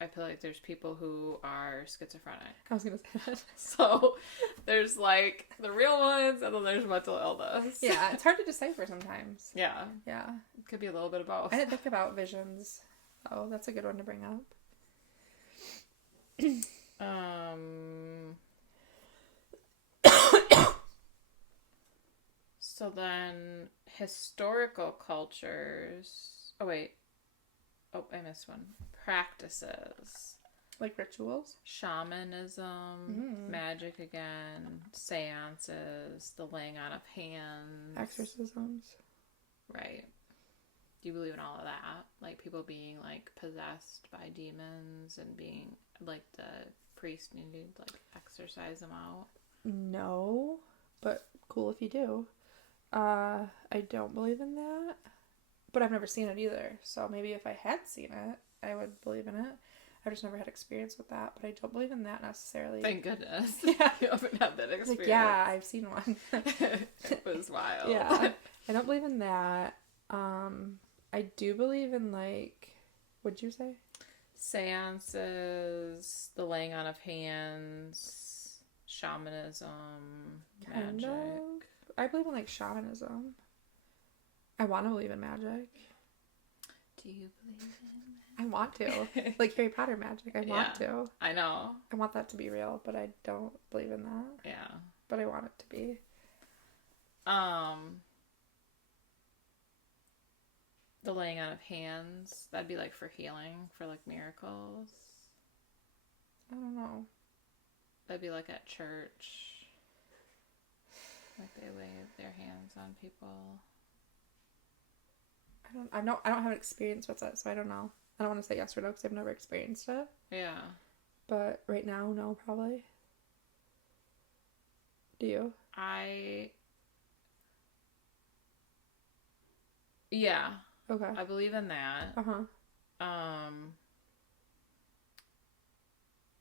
feel like there's people who are schizophrenic. I was going to say that. So there's like the real ones, and then there's mental illness. Yeah, it's hard to decipher sometimes. Yeah. Yeah. It could be a little bit of both. I didn't think about visions. Oh, that's a good one to bring up. So then historical cultures. Oh wait. Oh, I missed one. Practices. Like rituals? Shamanism, magic again, seances, the laying on of hands. Exorcisms. Right. Do you believe in all of that? Like people being like possessed by demons and being like the priest needing to like exorcise them out? No, but cool if you do. I don't believe in that, but I've never seen it either. So maybe if I had seen it, I would believe in it. I've just never had experience with that, but I don't believe in that necessarily. Thank goodness. Yeah. You haven't had that experience. Like, yeah, I've seen one. It was wild. Yeah. I don't believe in that. I do believe in, like, what'd you say? Seances, the laying on of hands, shamanism, Kind magic. of. I believe in, like, shamanism. I want to believe in magic. Do you believe in I want to. Like Harry Potter magic. I want to. I know. I want that to be real, but I don't believe in that. Yeah. But I want it to be. The laying on of hands, that'd be like for healing, for like miracles. I don't know. That'd be like at church. Like they lay their hands on people. I don't have experience with it, so I don't know. I don't want to say yes or no because I've never experienced it. Yeah. But right now, no, probably. Do you? Yeah. Okay. I believe in that.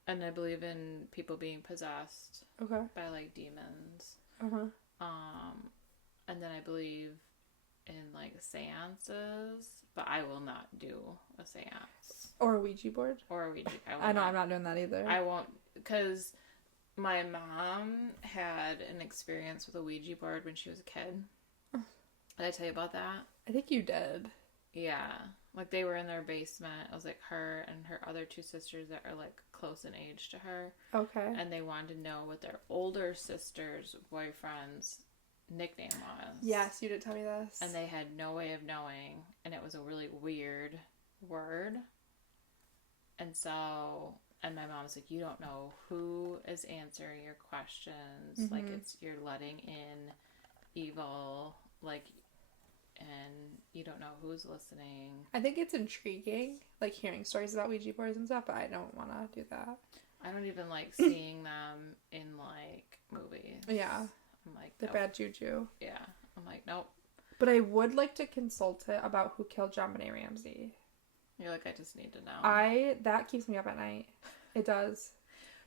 And I believe in people being possessed. Okay. By like demons. And then I believe in like seances, but I will not do a seance. Or a Ouija board? Or a Ouija. I know, I'm not doing that either. I won't, because my mom had an experience with a Ouija board when she was a kid. Did I tell you about that? I think you did. Yeah. Like, they were in their basement. It was, like, her and her other two sisters that are, like, close in age to her. Okay. And they wanted to know what their older sister's boyfriend's nickname was. Yes, you did tell me this. And they had no way of knowing. And it was a really weird word. And so... And my mom's like, you don't know who is answering your questions. Mm-hmm. Like, you're letting in evil, like, and you don't know who's listening. I think it's intriguing, like, hearing stories about Ouija boards and stuff, but I don't want to do that. I don't even like seeing them in, like, movies. Yeah. I'm like, the bad juju. Yeah. I'm like, nope. But I would like to consult it about who killed JonBenet Ramsey. You're like, I just need to know. That keeps me up at night. It does.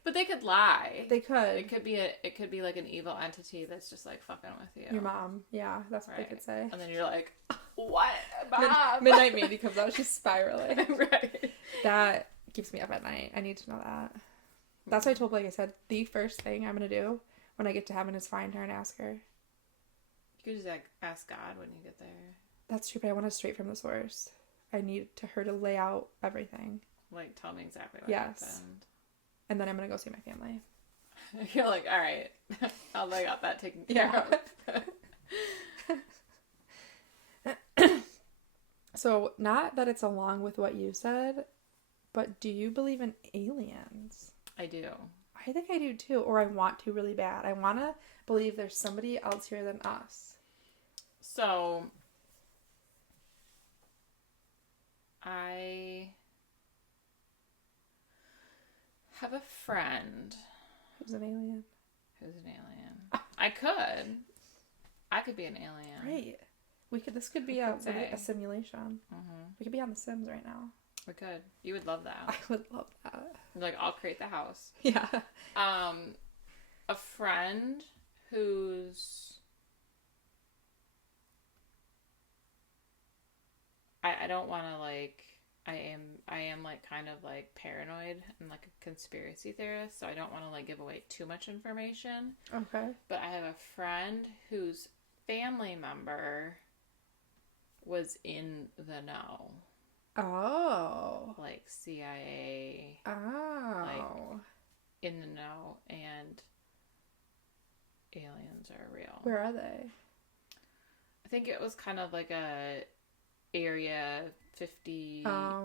But they could lie. They could. It could be like an evil entity that's just like fucking with you. Your mom. Yeah, that's what they could say. And then you're like, what, Mom? Midnight Mandy comes out. She's spiraling. Right. That keeps me up at night. I need to know that. That's why I told, like I said, the first thing I'm going to do when I get to heaven is find her and ask her. You could just like ask God when you get there. That's true, but I want it straight from the source. I need her to lay out everything. Like, tell me exactly what happened. And then I'm going to go see my family. You're like, all right, I'll lay out that taken care of. So, not that it's along with what you said, but do you believe in aliens? I do. I think I do too, or I want to really bad. I want to believe there's somebody else here than us. So, I have a friend who's an alien. I could be an alien. Right. This could be a simulation. Mm-hmm. We could be on The Sims right now. We could. You would love that. I would love that. Like, I'll create the house. Yeah. A friend who's... I don't want to, like... I am like kind of like paranoid and like a conspiracy theorist, so I don't want to like give away too much information. Okay. But I have a friend whose family member was in the know. Oh. Like CIA. Oh. Like in the know, and aliens are real. Where are they? I think it was kind of like a Area 50,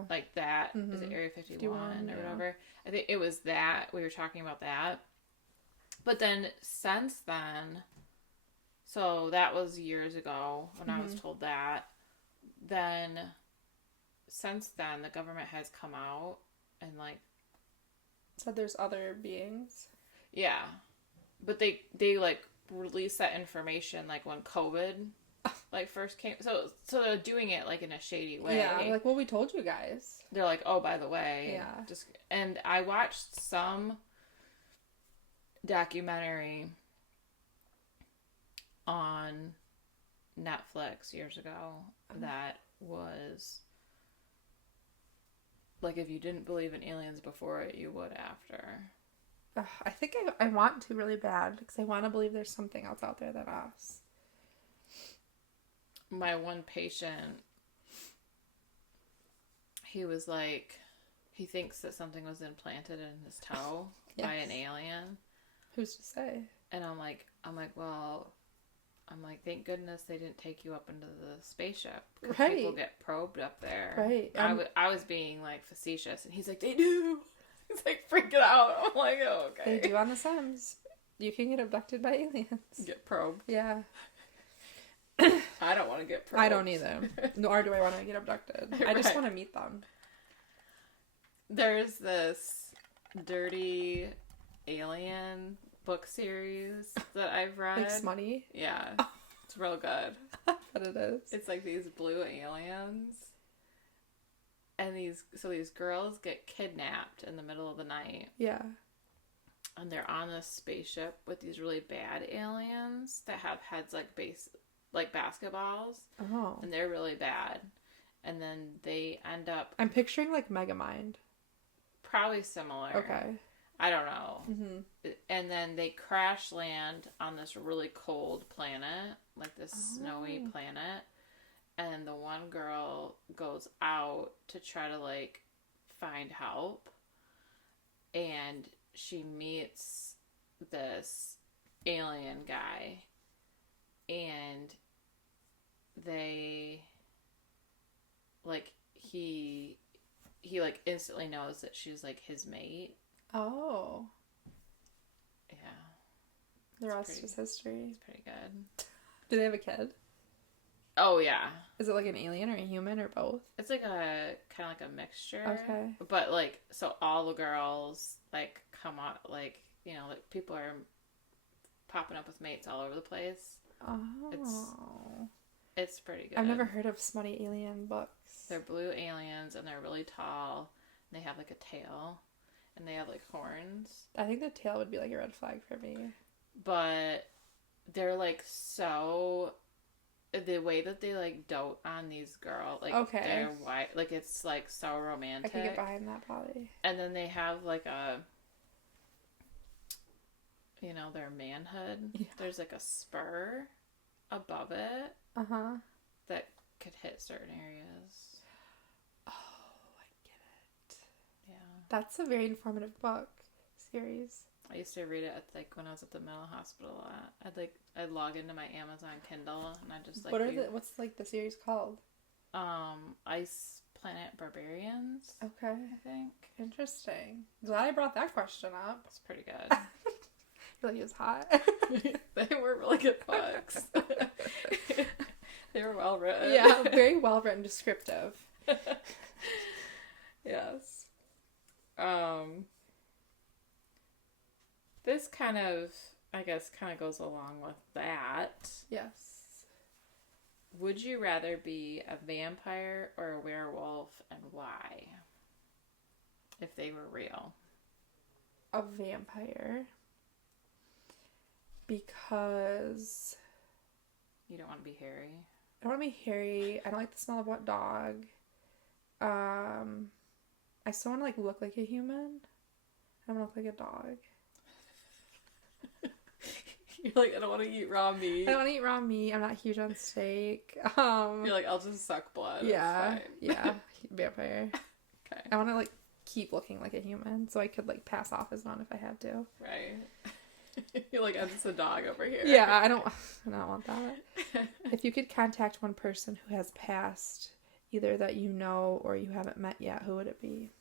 like that. Mm-hmm. Is it Area 51 or whatever? I think it was that. We were talking about that. But then, since then, so that was years ago when I was told that. Then, since then, the government has come out and, like... said there's other beings? Yeah. But they like, released that information, like, when COVID... like first came, so they're doing it like in a shady way. Yeah, like, well, we told you guys. They're like, oh, by the way, yeah. And I watched some documentary on Netflix years ago that was like, if you didn't believe in aliens before it, you would after. I think I want to really bad because I want to believe there's something else out there than us. My one patient, he was like, he thinks that something was implanted in his toe by an alien. Who's to say? And I'm like, thank goodness they didn't take you up into the spaceship. Because people get probed up there. Right. I was being like facetious, and he's like, they do. He's like freaking out. I'm like, oh, okay. They do on The Sims. You can get abducted by aliens. Get probed. Yeah. I don't want to get probed. I don't either. Nor do I want to get abducted. I just want to meet them. There's this dirty alien book series that I've read. Like Smutty? Yeah. It's real good. But it is. It's like these blue aliens. And these girls get kidnapped in the middle of the night. Yeah. And they're on this spaceship with these really bad aliens that have heads like basketballs. Oh. And they're really bad. And then they end up... I'm picturing like Megamind. Probably similar. Okay. I don't know. Mm-hmm. And then they crash land on this really cold planet. like this snowy planet. And the one girl goes out to try to, like, find help. And she meets this alien guy. And they, like, he like, instantly knows that she's, like, his mate. Oh. Yeah. The rest is history. It's pretty good. Do they have a kid? Oh, yeah. Is it like an alien or a human or both? It's like a, kind of like a mixture. Okay. But, like, so all the girls, like, come out, like, you know, like, people are popping up with mates all over the place. Oh. It's pretty good. I've never heard of smutty alien books. They're blue aliens, and they're really tall, and they have, like, a tail, and they have, like, horns. I think the tail would be, like, a red flag for me. But they're, like, so... The way that they, like, dote on these girls, like, they're white, like, it's, like, so romantic. I can get behind that, probably. And then they have, like, a, you know, their manhood. Yeah. There's, like, a spur above it. Uh-huh. That could hit certain areas. Oh, I get it. Yeah. That's a very informative book series. I used to read it like when I was at the mental hospital a lot. I'd log into my Amazon Kindle and I just like what's like the series called? Ice Planet Barbarians. Okay. I think. Interesting. Glad I brought that question up. It's pretty good. Feel like it was hot. They were really good books. They were well written. Yeah, very well written, descriptive. Yes. This kind of, I guess, goes along with that. Yes. Would you rather be a vampire or a werewolf, and why? If they were real. A vampire. Because... You don't want to be hairy? I don't want to be hairy. I don't like the smell of wet dog. I still want to, like, look like a human. I don't want to look like a dog. You're like, I don't want to eat raw meat. I don't want to eat raw meat. I'm not huge on steak. You're like, I'll just suck blood. Yeah. Yeah. Vampire. Okay. I want to, like, keep looking like a human so I could, like, pass off as one if I had to. Right. You're like, I'm just a dog over here. Yeah, I don't want that. If you could contact one person who has passed, either that you know or you haven't met yet, who would it be?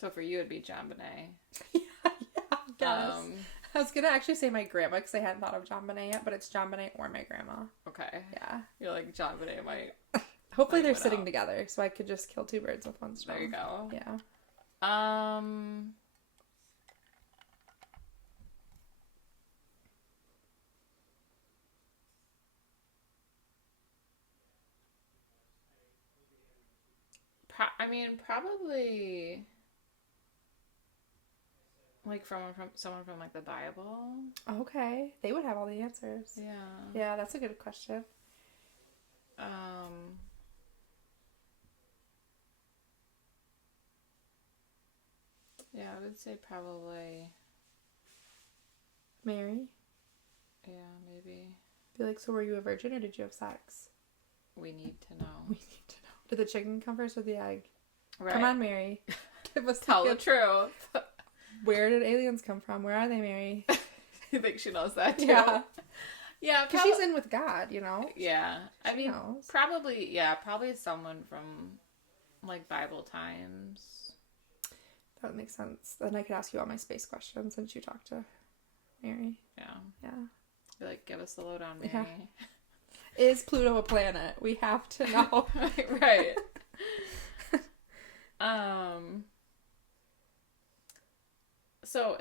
So for you, it'd be John Bonet. Yeah, I guess. I was going to actually say my grandma because I hadn't thought of John Bonet yet, but it's John Bonet or my grandma. Okay. Yeah. You're like, John Bonet might... Hopefully they're sitting together so I could just kill two birds with one stone. There you go. Yeah. Probably... Like from someone from like the Bible. Okay. They would have all the answers. Yeah. Yeah, that's a good question. Yeah, I would say probably Mary? Yeah, maybe. Be like, so were you a virgin or did you have sex? We need to know. We need to know. Did the chicken come first or the egg? Right. Come on, Mary. Give us Tell the truth. Where did aliens come from? Where are they, Mary? You think she knows that too? Yeah. Yeah, because she's in with God, you know? Yeah. She knows. Probably someone from, like, Bible times. That would make sense. Then I could ask you all my space questions since you talked to Mary. Yeah. Yeah. Be like, give us the lowdown, Mary. Yeah. Is Pluto a planet? We have to know. Right. So,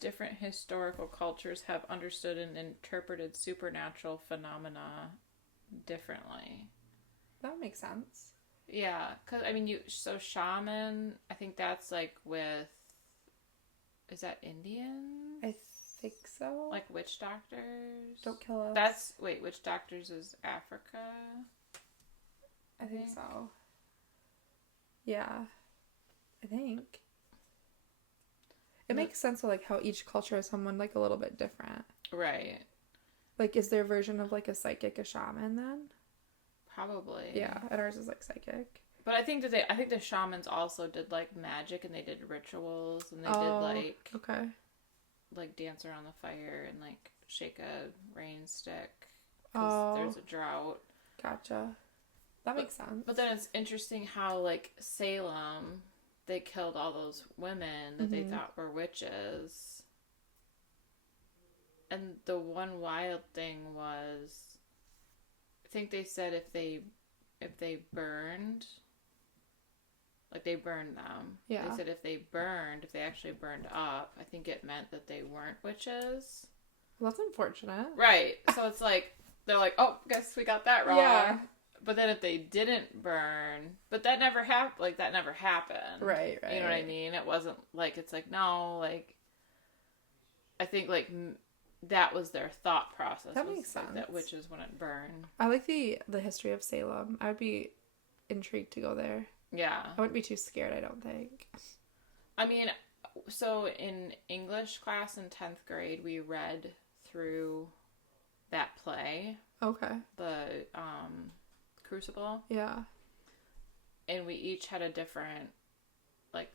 different historical cultures have understood and interpreted supernatural phenomena differently. That makes sense. Yeah, because, so shaman, I think that's, like, is that Indian? I think so. Like, witch doctors? Don't kill us. Witch doctors is Africa? I think so. Yeah. I think. It makes sense of, like, how each culture is someone, like, a little bit different. Right. Like, is their version of, like, a psychic a shaman then? Probably. Yeah, and ours is, like, psychic. But I think the shamans also did, like, magic, and they did rituals, and they did, like... Okay. Like, dance around the fire and, like, shake a rain stick. Because there's a drought. Gotcha. That makes sense. But then it's interesting how, like, Salem, they killed all those women that they thought were witches. And the one wild thing was, I think they said if they burned, like, they burned them. Yeah. They said if they actually burned up, I think it meant that they weren't witches. Well, that's unfortunate. Right. So it's like, they're like, oh, guess we got that wrong. Yeah. But then if they didn't burn, but that never happened. Like, that never happened. Right. You know what I mean? It wasn't like, it's like, no, like, I think, like, that was their thought process. That makes sense. That witches wouldn't burn. I like the history of Salem. I would be intrigued to go there. Yeah. I wouldn't be too scared, I don't think. I mean, so in English class in 10th grade, we read through that play. Okay. The Crucible. Yeah. And we each had a different, like,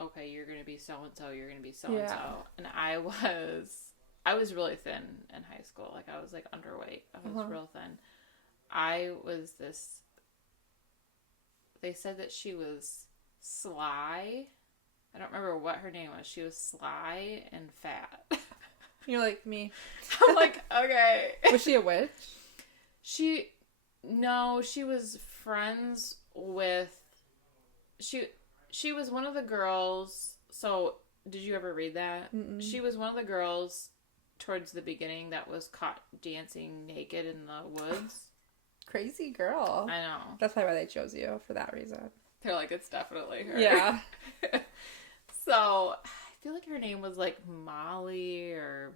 okay, you're going to be so-and-so, you're going to be so-and-so. Yeah. And I was really thin in high school. Like, I was, like, underweight. I was real thin. I was this... They said that she was sly. I don't remember what her name was. She was sly and fat. You're like me. I'm like, okay. Was she a witch? No, she was friends with... She was one of the girls... So, did you ever read that? Mm-mm. She was one of the girls towards the beginning that was caught dancing naked in the woods. Crazy girl. I know. That's probably why they chose you, for that reason. They're like, it's definitely her. Yeah. So, I feel like her name was like Molly or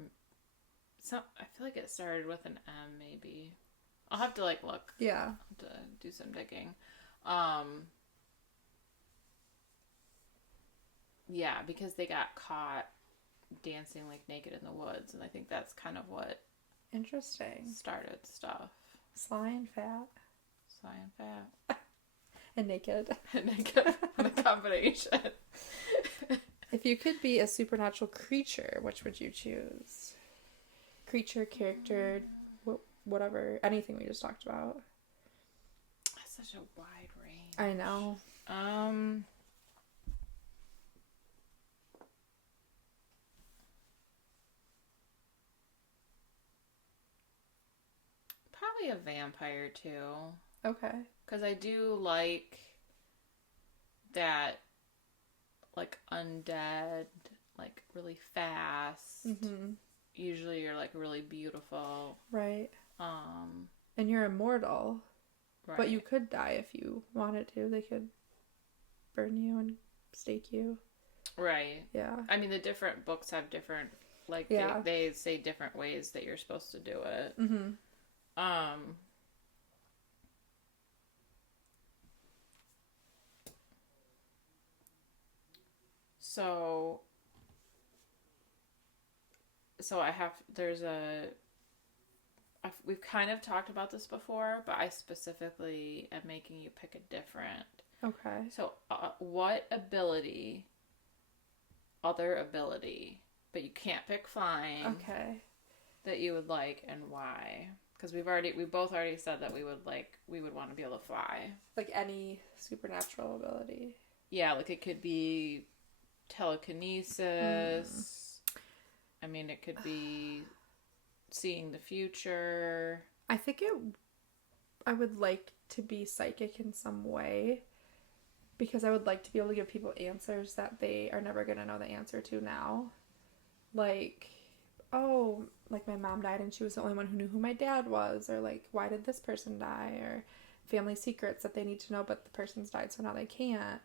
some. I feel like it started with an M, maybe. I'll have to like look. Yeah. I'll have to do some digging. Yeah, because they got caught dancing like naked in the woods, and I think that's kind of what interesting started stuff. Sly and fat. Sly and fat. And naked. And naked. The combination. If you could be a supernatural creature, which would you choose? Creature, character, whatever, anything we just talked about. That's such a wide range. I know. Probably a vampire too. Okay. Because I do like that, like, undead, like, really fast. Mm-hmm. Usually you're, like, really beautiful. Right. And you're immortal. Right. But you could die if you wanted to. They could burn you and stake you. Right. Yeah. I mean, the different books have different, like, yeah. they say different ways that you're supposed to do it. Mm-hmm. So we've kind of talked about this before, but I specifically am making you pick a different. Okay. So, what other ability, but you can't pick flying. Okay. That you would like and why? Because we both already said that we would want to be able to fly. Like any supernatural ability. Yeah, like it could be telekinesis. I mean, it could be seeing the future. I think I would like to be psychic in some way, because I would like to be able to give people answers that they are never going to know the answer to now. Like, oh, like my mom died and she was the only one who knew who my dad was, or like, why did this person die, or family secrets that they need to know but the person's died so now they can't.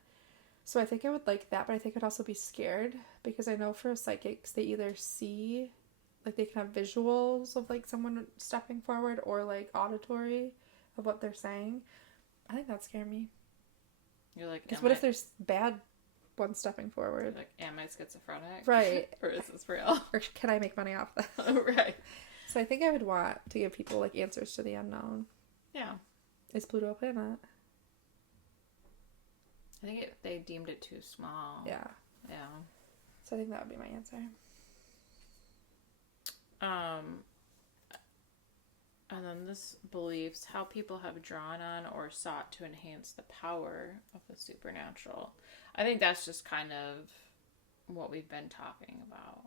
So I think I would like that, but I think I'd also be scared, because I know for psychics they either see, like they can have visuals of like someone stepping forward, or like auditory of what they're saying. I think that'd scare me. You're like, because what if there's bad ones stepping forward? Like, am I schizophrenic? Right. Or is this real? Or can I make money off this? Right. So I think I would want to give people, like, answers to the unknown. Yeah. Is Pluto a planet? I think they deemed it too small. Yeah. Yeah. So I think that would be my answer. And then this beliefs how people have drawn on or sought to enhance the power of the supernatural. I think that's just kind of what we've been talking about.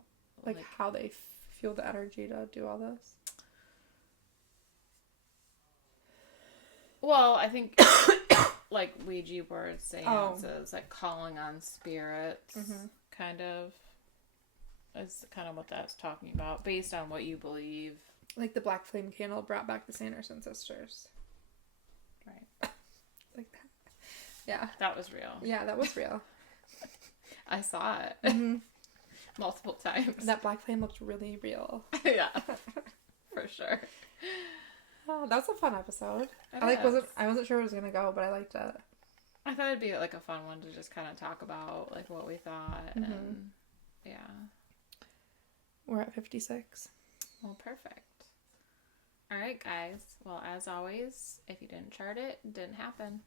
Like how they feel the energy to do all this. Well, I think like Ouija board seances, like calling on spirits, kind of, is kind of what that's talking about, based on what you believe. Like the black flame candle brought back the Sanderson sisters. Right. Like that. Yeah. That was real. Yeah, that was real. I saw it. Multiple times. That black flame looked really real. Yeah. For sure. Oh, that was a fun episode. I wasn't sure where it was gonna go, but I liked it. I thought it'd be like a fun one to just kind of talk about like what we thought and yeah. We're at 56. Well, perfect. All right, guys. Well, as always, if you didn't chart it, it didn't happen.